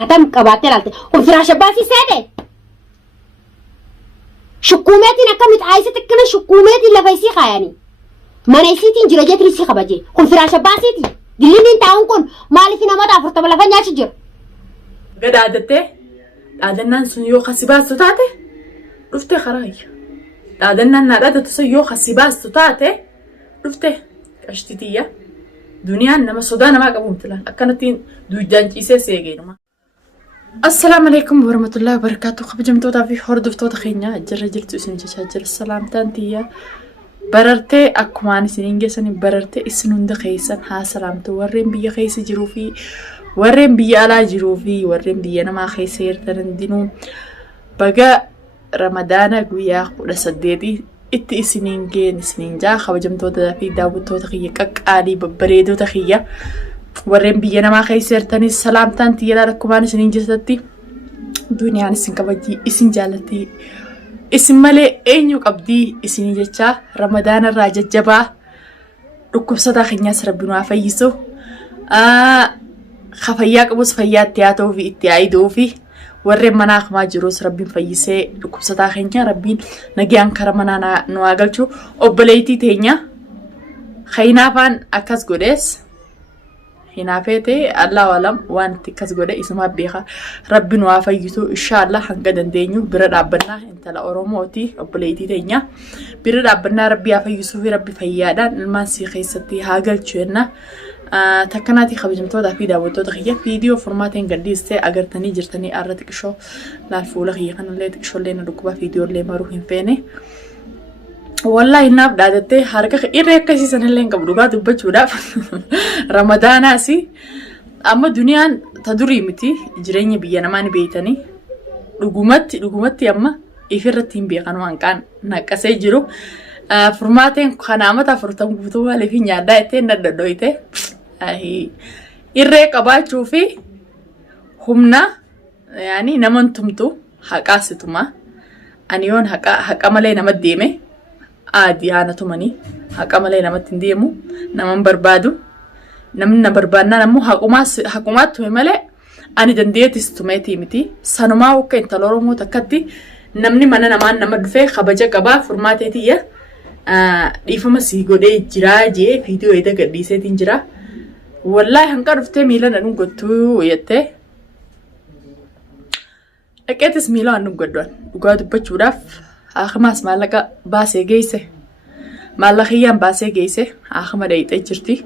هتم قباتي لالتي وفراش باسي سادة شكوماتي نكمت عايزة تكنا شكوماتي اللي فايسي خياني ما نسيتي جرجت ريسي خبجي كل فراش باسيتي دليني انت عنكن مالي فينا ما تعرف تبلا فنيا شجر قد عادتي عادنا نسيو خسيباس تاتي رفتي خراي عادنا نراد تسيو خسيباس تاتي رفتي اشتتيا دنيا نما سودان ما قبومت لها كانت دوجان جيسه سيغينما السلام عليكم ورحمة الله وبركاته خبجمتوتا في هردو فتوتا خينيا جرجلت اسن جاجر السلام تانتيا بررتي اكوان سنين سني بررتي اسنون دخيسن ها سلامتو ورين بي خيس جروفي ورين بي على جروفي ورين بي نما خيسير ترندينو بقى رمضان قويا قد سديدي itti isiniin geen isiniin jaa kabajamtoota fi daawwattoota kiyya qaqqaalii babbareedota kiyya warreen biyya namaa keessatti salaamtaan tiyyaa rakkumaan isiniin jirtatti duniyaan isin kabajii isin jaalatti isin malee eenyu qabdii isinii jecha ramadaana irraa jajjabaa dhukkubsataa keenyaas rabbi nu fayyisu fayyaa qabus fayyaatti haa ta'uu fi itti haa iduu fi warreen manaa kamaa jiruus rabbiin fayyisee dhukkubsataa keenya rabbiin nagayaan kara manaa nu haa galchu obboleettii teenya khaynaafaan akkas godhees hinaafeete allah walam waan itti akkas godhe isuma beeka rabbi nu haa fayyisu inshallah hanga dandeenyu bira dhaabbannaa intala oromooti obboleettii teenya bira dhaabbannaa rabbi haa fayyisuu fi rabbi fayyaadhaan ilmaan sii keessatti haa galchu jenna تكناتي خبجمتودا في داوتودا خيا فيديو فورماتين قديستي اغرتني جرتني ارتك شو لا الفوله خيا كان ليتك شو لين ركبا فيديو اللي مروحين فيني والله ناب دادتي حركه ايركسي سن لين قبلوغا دبچودا رمضان اسي اما دنيا تدري متي جريني بيانا ماني بيتني دغومتي اما افرتين بيقانو انكان نقسي جرو فورماتين خنامتا فرتم بوتو اللي في نيادايتي نددويتي هي الريق أبغى شوفي همنا يعني نمنتمتو حقاستما أنيون حق مالي نمديمه عادي أنا توماني حق مالي نمتنديمو نمن بربادو نمن بربادنا نمو حكومات توي مالي أنا دنديت استوميتي متي سنما وكين تلورمو تكتي نمني منا نمان نمدفع خبجة كبا فرماتي تيا إفهم سيقولي جراجي فيديو إذا قديسة تنجرا والله هنقرفتي ميلان أنو قدتو ويتي أكيتس ميلان أنو قدوان وقادو بچوراف آخماس مالكا باسي جيسي مالخيان باسي جيسي آخما ريتي جرتي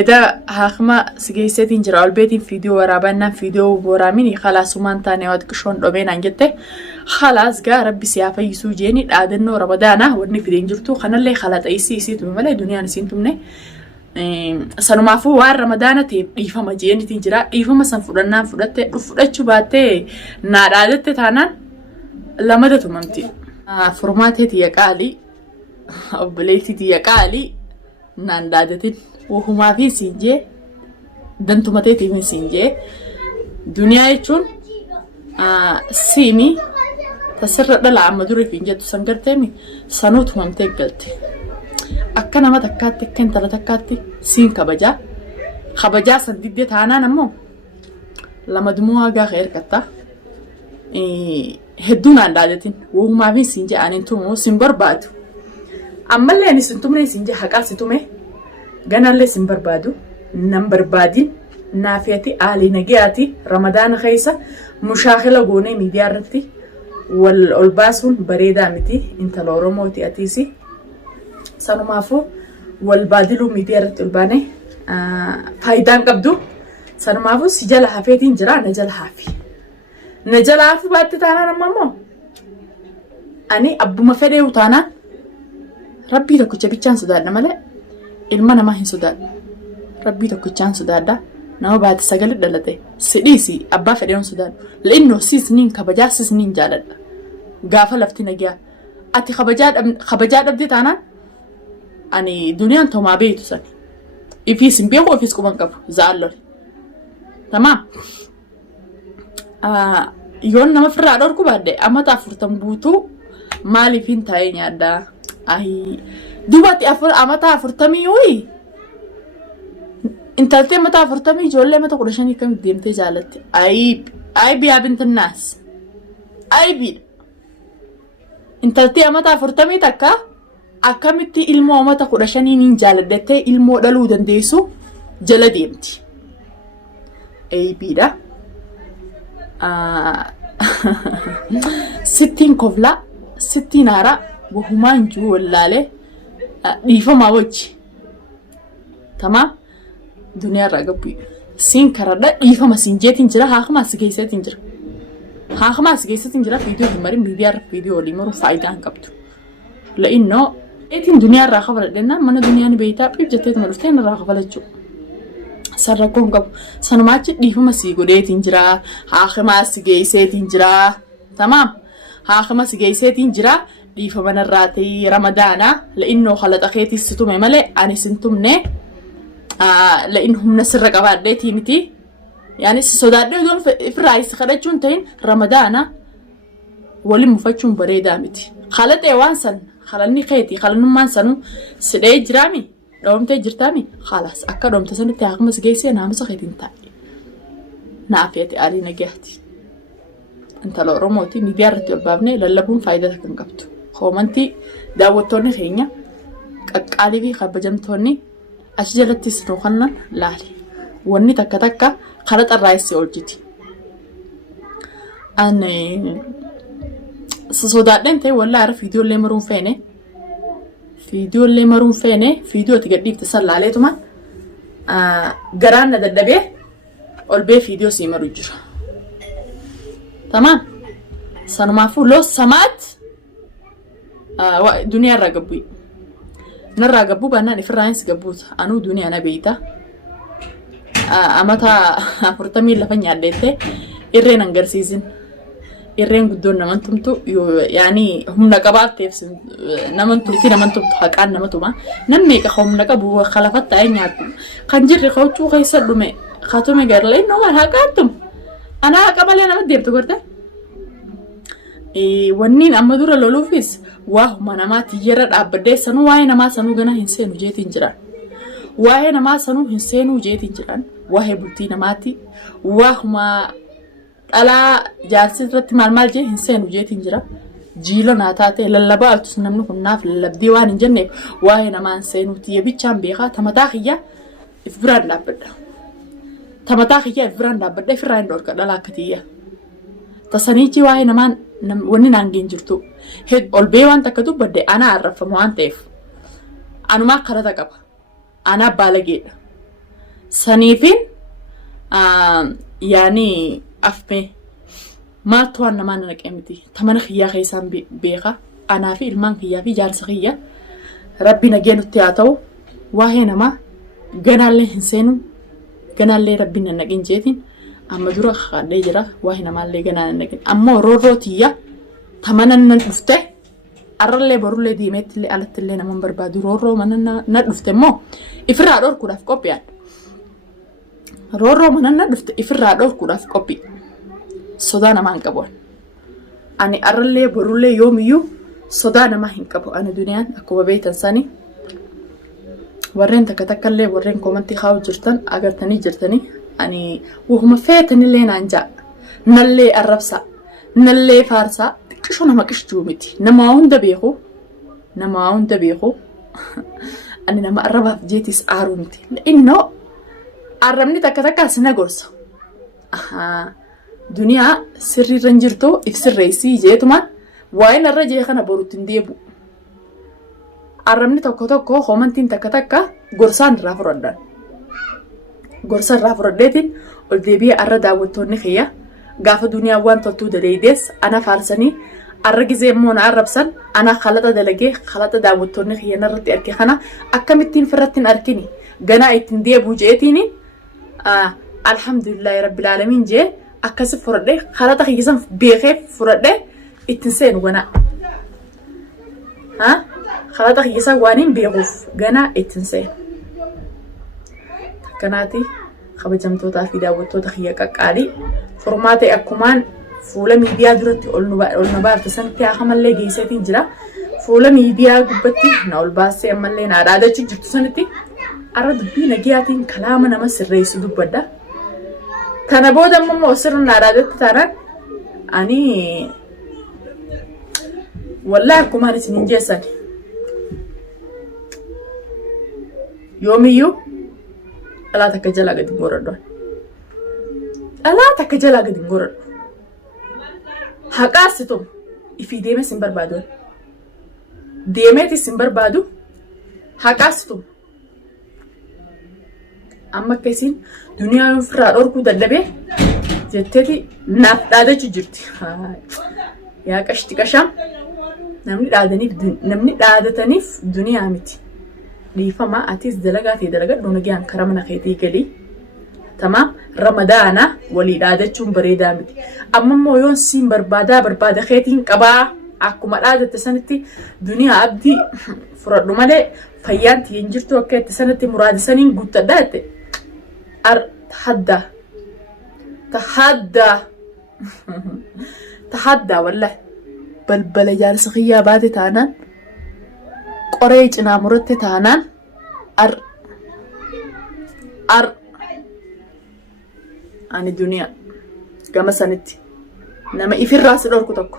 إذا آخما سجيسي تنجرا البيتين فيديو ورابانا فيديو بوراميني خلاص ومان تاني وادكشون روبين عنجتي خلاص قا ربي سيافا يسو جيني الآدنو رمضانا ورني في دينجرتو خانا اللي خلات أيسي سيتو ممالي دنيا نسينتمني سانو معفو وار رمضانا تيب إيفا جيني تنجرا إيفا ما سنفرنا فراتشو باتي نار عادتي تانان لمدتو ممتي فرماتي تيقالي أو بليتي تيقالي نان دادتين وهما في سينجي دنتو متيتي من سينجي دنيا يجون سيمي تسرق دلع مدوري في جدو سنقرتيمي سنوت ممتك قلتي أكنا ما تكاتي كنت لا تكاتي سين كبجا خبجا سنديدي تانا نمو لما دموها غا غير كتا هدونا عندادتين وهما في سينجي انتو سنبر بادو أما اللي أني سنتمني سينجي حقا ستومي غانا اللي سنبر بادو نمبر بادين نافيتي آلي نجياتي رمضان خيسة مشاخلة قوني ميديا رتي والباسون بريدة متي انت لوروموتي أتيسي سانو مافو والبادلو ميديا رتي الباني فايدان قبدو سانو مافو سجال حافيتين جرا نجال حافي باتي تانا نمامو أني أبو مفيدي وتانا ربي تكو جبيتشان سوداد نمالي ilmana ma hin sodaan rabbi tokko chaan sodaadha nama baati sagalee dhalate sidhiisi abbaa fedhan sodaan la'inno sisniin kabajaa sisniin jaaladha gaafa lafti nagiyaa ati kabajaa dhabde taanaan ani duniyaan tomaa beeytu san ifis beeku ifis quban qabu zaallol tamam yoon nama firraa dhorku baadde amata 40 buutuu maaliif hin taa'ee nyaadda ai دوباتي أمتا فرتمي وي intaltee mataa 40 ijoollee mataa 15 kam deemtee jaalatte ayib yaa bintinnaas ayibi intaltee mataa 40 takka akkamitti ilmoo mataa 15 niin jaaladdattee ilmoo dhaluu dandeessu jala deemti ayibidha sittiin kofla sittiin haara wahumaan juu wallaalee dhiifamaa wajji tamaam duniyaa irraa gabbu siin karadha dhiifama siin jeetiin jira haakama as geesseetiin jira viidiyoo hin marin miidiyaa irra viidiyoo walii maruun faayidaa hin qabdu la'innoo eetiin duniyaa irraa kafaladhennaan mana duniyaa ni beeytaa dhiif jetteetuma dhuftee irraa kafalachuu san rakkoo hin qabu sanumaachi dhiifama sii godheetiin jira haakama as geesseetiin jira tamaam haakama as geesseetiin jira dhiifama narraa ta'ii ramadaanaa la'innoo khalaxa keetis situme malee ani sintumne لأن هم نسر قباد ديتي متي يعني السوداء دون في الرئيس خرجون تين رمضان ولي مفتشون بريدا متي خالد ايوان سن خلني خيتي خلني ما سنو سدي جرامي دوم تجرتامي خلاص اكا دوم تسن تاخ مس جيسي نامس خيتين تاي نافيتي اري نجحتي انت لو رموتي ميديارتي البابني للبون فايدتك نقبتو خومنتي داوتوني خينيا قالي بي خبجمتوني أشجلتي سنوخنا لالي وني تكا تكا خلط الرئيسي أولجتي أنا سوداء تي ولا أعرف فيديو اللي مرون فيديو تقديف تسلى عليه تما قرانا دلبيه والبيه فيديو سيمرو جرا تمام سنمافو لو سمات دنيا الرقبوي نرى قبوب أنا نفرانس قبوت أنا دنيا أنا بيتا أمتا فرتمي لفني عديته إرين أنجر سيزن إرين قدون نمنتمتو يعني هم نقبات تفس نمنتو تي نمنتو حق عن نمتو ما نمي كخوم نقبو خلافات تاين يعكم خنجر خوتو خيسر مي خاتو مي قرلين نوما هاكاتم أنا قبل أنا مدير تقولته ونين أمدورا لولوفيس واه ما نماتي يرد أبدي سنو واي نما سنو جنا هنسينو جيتين جران واي نما سنو هنسينو جيتين جران واه بلتي نماتي واه ما ألا جالسيت رتي مال جي هنسينو جيتين جران جيلو ناتاتي للبا تسنمنو كناف للبدي وان جنة واه نما هنسينو تيبي تشام بيخا تمتاخيا إفبران لابدا تمتاخيا إفبران لابدا إفران دورك دلاكتيا تصنيتي واه نمان وني نانجين جرتو هاد البيوان تكتب بدي أنا أعرف موان تيف أنا ما قرأت قبل أنا بالغير سنيفين يعني أفمي ما توان ما نكمتي تمن خيا خيسان بيخا أنا في المان خيا في جالس خيا ربي نجينو تياتو وهنا ما جنا اللي هنسينو جنا اللي ربنا نجين جيتين أما دورا خالي جرا وهنا ما اللي جنا نجين أما روتيا تمنى نفته أرلي برولي ديمت اللي قالت اللي أنا من بربادو رورو مننا نفته مو إفرع دور كنا في كوبي يعني رورو مننا نفته إفرع دور كنا في كوبي صدانا ما هنكبون أنا أرلي برولي يوم يو صدانا ما هنكبو أنا دنيا أكو بيت إنساني ورين تكتكلي ورين كومنتي خاو جرتن أجرتني جرتني أني وهم فاتن اللي نانجا نلي الربسة نلي فارسة شو أنا ما كش جومتي نماون دبيخو أنا لما أربها في جيتي سأرومتي لأنه أرمني تكتكا سنة قرصة دنيا سري رنجرتو إفسر رئيسي جيتو ما وين الرجي خنا بروتين ديبو أرمني تكتكو خومنتين تكتكا قرصان رافردان قرصان رافردتين والديبيا أردا وتوني خيا قاف الدنيا وان تلتو دليدس أنا فارسني الرجزي مون عربسن أنا خلطة دلقي خلطة داوتوني خيانا رتي أركي خنا أكملتين فرتين أركيني جنا إتندي بوجيتيني الحمد لله رب العالمين جي أكسب فرده خلطة خيزن بيخف فرده إتنسين ونا خلطة خيزن وانين بيغوف جنا إتنسين كناتي خبجمتو تافي داوتو تخيا كقالي فرماتي أكمان فولا ميديا درتي أولنا بارت سنتي أخمل لي جيساتين جرا فولا ميديا قبتي نقول باسي أمال لي نادة جرت سنتي arra dubbii nagiyaatiin kalaama nama sirreessu dubbadda. Kana booda immoo sirna araadatti taanaan ani wallahi akkuma isin hin jeessan yoomiyyuu dhalaa takka jalaa gadi hin goradhu. Dhalaa takka jalaa gadi hin goradhu. Haqaasitu ifii deemes hin barbaadu. Deemeetis hin barbaadu. Haqaasitu amma akka isin duniyaa ofirraa dhorkuu dadhabee jetteeti naaf dhaadachuu jirti. Yaa qashti qashaam namni dhaadataniif duniyaa miti. Dhiifama atis dalagaa ta'e dalagadhu nagayaan karaa mana keetii galii. Tamaam ramadaana walii dhaadachuun bareedaa miti. Amma immoo yoon siin barbaada keetiin qabaa akkuma dhaadatte sanitti duniyaa abdii fudhadhu malee fayyaan hin jirtu akka itti sanatti muraadisaniin guuttadhaa jette. Tahaddaa wallahi balbala jaarsa kiyyaa baate taanaan qoree cinaa muratte taanaan ani duniyaa gama sanitti nama ifirraa si dhorku tokko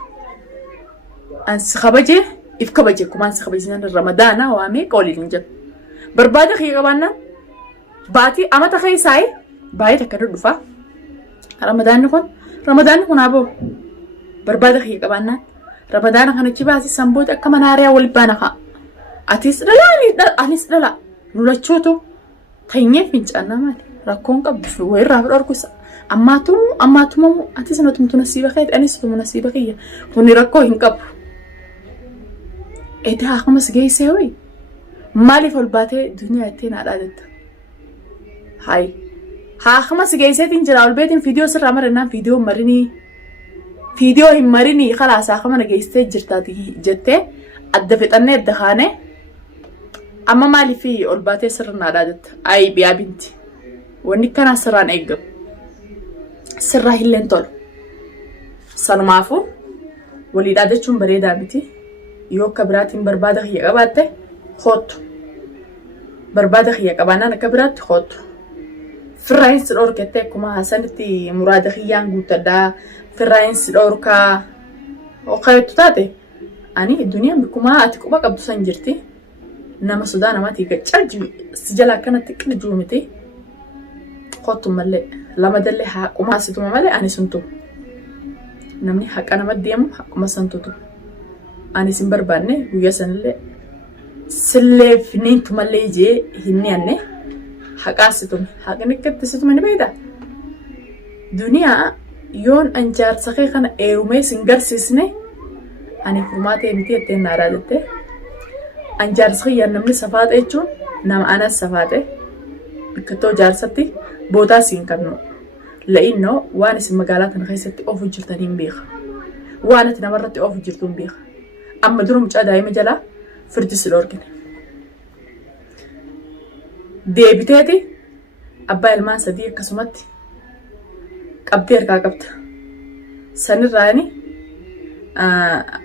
an si kabajee if kabajee kumaan si kabajee ramadaana waamee qooliin hin jiru barbaada kiyya qabaannaan baatii amata keessaa baay'ee takka dhufaa ramadaanni kun aboo barbaada kiyya qabaannaan ramadaana kanachi baasii sanboota akka manaariyaa wal baana ka'a. Atis dhalaa anis dhalaa nulachuutu teenyee fincaannaa maali rakkoon qabdu wayirraa dhorkusa ammaatumamu atis natumtu nasiiba keeti anis tumu nasiiba kiyya kuni rakkoo hin qabu. Edaa akkuma si geessee hoyi maaliif ol baatee duniyaa ittiin haadhaadatta? Hayi akkuma si geesseetiin jira ol beetiin fiidiyoo sirraa marannaan fiidiyoo hin marinii khalaas akkuma nageessitee jirtaati jettee adda fixannee adda kaanee amma maaliif ol baatee sirraan haadhaadatta? Ayi biyaa binti wanni kanaa sirraan eeggamu sirraa hilleen tolu sanumaafuu walii dhaadachuun bareedaa miti. Yoo akka biraatiin barbaada kiyya qabaatte hoottu barbaada kiyya qabaannaan akka biraatti hoottu firraayinsi dhorkettee akkuma hasanitti muraada kiyyaan guuttadhaa firraayinsi dhorkaa okkayettu taate ani duniyaan bikkumaa ati quba qabdu san jirti nama sodaa namaatii gaccarji si jala akkanatti qirjuu miti hoottu malee lama dallee haqqumaa situma malee ani suntu namni haqa nama deemu haqquma santutu. Ani sin barbaanne guyyaa sanillee sillee finiintu malee ijee hin ni'anne haqaasitume haqni akkatti situme ni beektaa? Duniyaa yoon anjaarsa kee kana eerumee sin garsiisne ani furmaatee miti jetteen naaraa jettee anjaarsa kiyyaan namni safaate jechuun nama anas safaate bikkattoo jaarsatti boodaa siin kannu la'innoo waan isin magaalaa kana keessatti oofu jirtaniin beeka waan ati namarratti oofu jirtuun beeka. Amma durum mucaa daa'ima jalaa firdi si dhorkine. Deebiteeti abbaa ilmaan sadii akkasumatti qabdee harkaa qabda. Sanirraani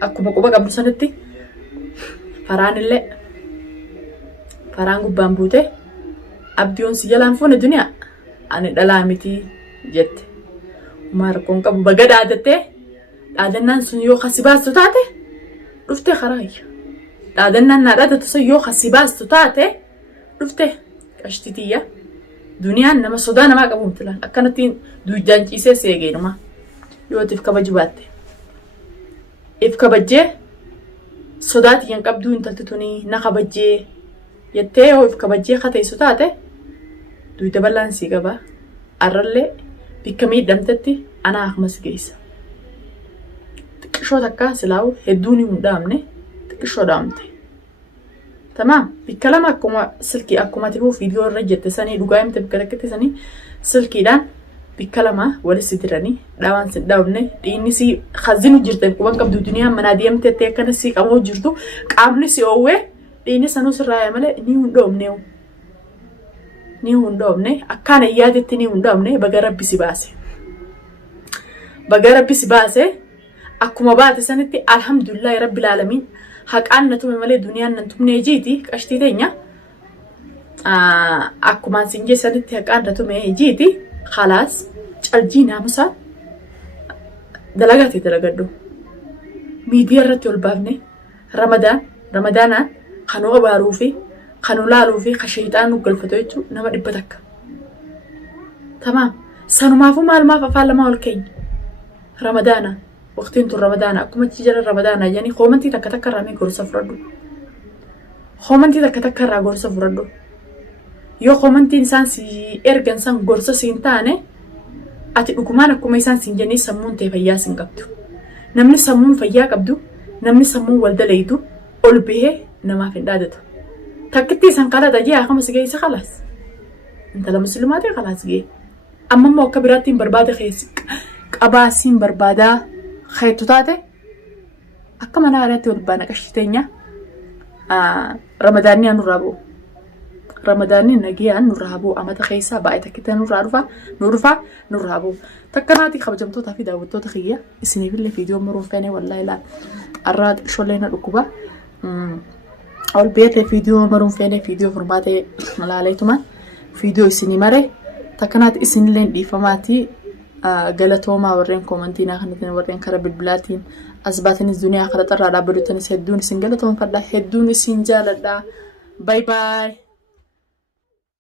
akkuma quba qabdu sanitti faraan gubbaan buute abdiyoon si jalaan fuune duniyaa ani dhalaa miti jette. Maarkoon qabu baga dhaadattee dhaadannaan sun yoo kasi baastu taate dhufte karaayya. Dhaadannaan naa dhaadatu sun yoo kasi baastu taate dhufte qashtitiyya. Duniyaan nama sodaa namaa qabu mitilaan akkanattiin duujaan ciisee seegeenuma yoo if kabaju baatte. If kabajjee sodaatiyyan qabduu intalti tunii na kabajjee jettee yoo if kabajjee kateessu taate duuda bal'aan sii qabaa. Arrallee bikka miidhamtetti anaa akmas geessa. Xiqqishoo takka silaawu hedduun hin dhaamne xiqqishoo dhaamte. Tamaam bikka lama akkuma silkii akkuma tibuu fiidiyoo irra jette sanii dhugaa himte bikka lakkatti sanii silkiidhaan bikka lama walitti diranii dhaawaan sin dhaabne dhiinni si khazinu jirte quban qabdu duniyaan manaa deemtettee akkana si qamoo jirtu qaamni si oowwee dhiinni sanuu sirraa malee ni hundoomne. Ni hundoomne akkana yaadetti ni hundoomne baga rabbi si baase. Baga rabbi si baase akkuma baate sanitti alhamdulillahi rabbil alamin haqaan natume malee duniyaan nan tumne jiiti qashtii teenya akkumaan siin jeessanitti haqaan datume jiiti khalaas caljii naamusaa dalagaati dalagaddu miidiyaa irratti ol baafne ramadaanaan kanuu abaaruu fi kanuu laaluu fi ka shayxaan nu galfatu jechuun nama 100 takka. Tamaam sanumaafuu maaf afaan lama ol keenya ramadaana waqtiin tun ramadaana akkuma jira ramadaana jedhanii hoomantii takka irraa mee gorsa fudhadhu. Hoomantii takka irraa gorsa fudhadhu. Yoo hoomantiin isaan si ergan san gorsa siin taane ati dhugumaan akkuma isaan siin jennee sammuun ta'e fayyaa siin qabdu. Namni sammuun fayyaa qabdu, namni sammuun wal dalaytu ol bahee namaaf hin dhaadatu. Takkitti isaan qalata jee akkama si geessa khalaas. Intala musliimaatii khalaas gee. Amma immoo akka biraatti hin barbaada keessi qabaasiin barbaadaa xeetu taate akka mana aariyaatti wal baana qashiteenya ramadaanni nurraa bu'u. Ramadaanni nagiyaan nurraa bu'u amata keessaa baay'ee takkitti nurraa bu'u. Takkanaati kabajamtootaa fi daawwattoota kiyya isiniifillee viidiyoo muruun feenee wallaahi laa arraa xiqqoollee na dhukkuba. Ol beeklee viidiyoo muruun feenee viidiyoo furmaatee laaleetumaan viidiyoo isinii maree takkanaati isinillee dhiifamaati galatoomaa warreen koomantii naa kanatiin warreen karaa bilbilaatiin as baatanis duniyaa kana xarraa dhaabbadutanis hedduun isin galatoomfadha hedduun isin jaaladha. Bye bye.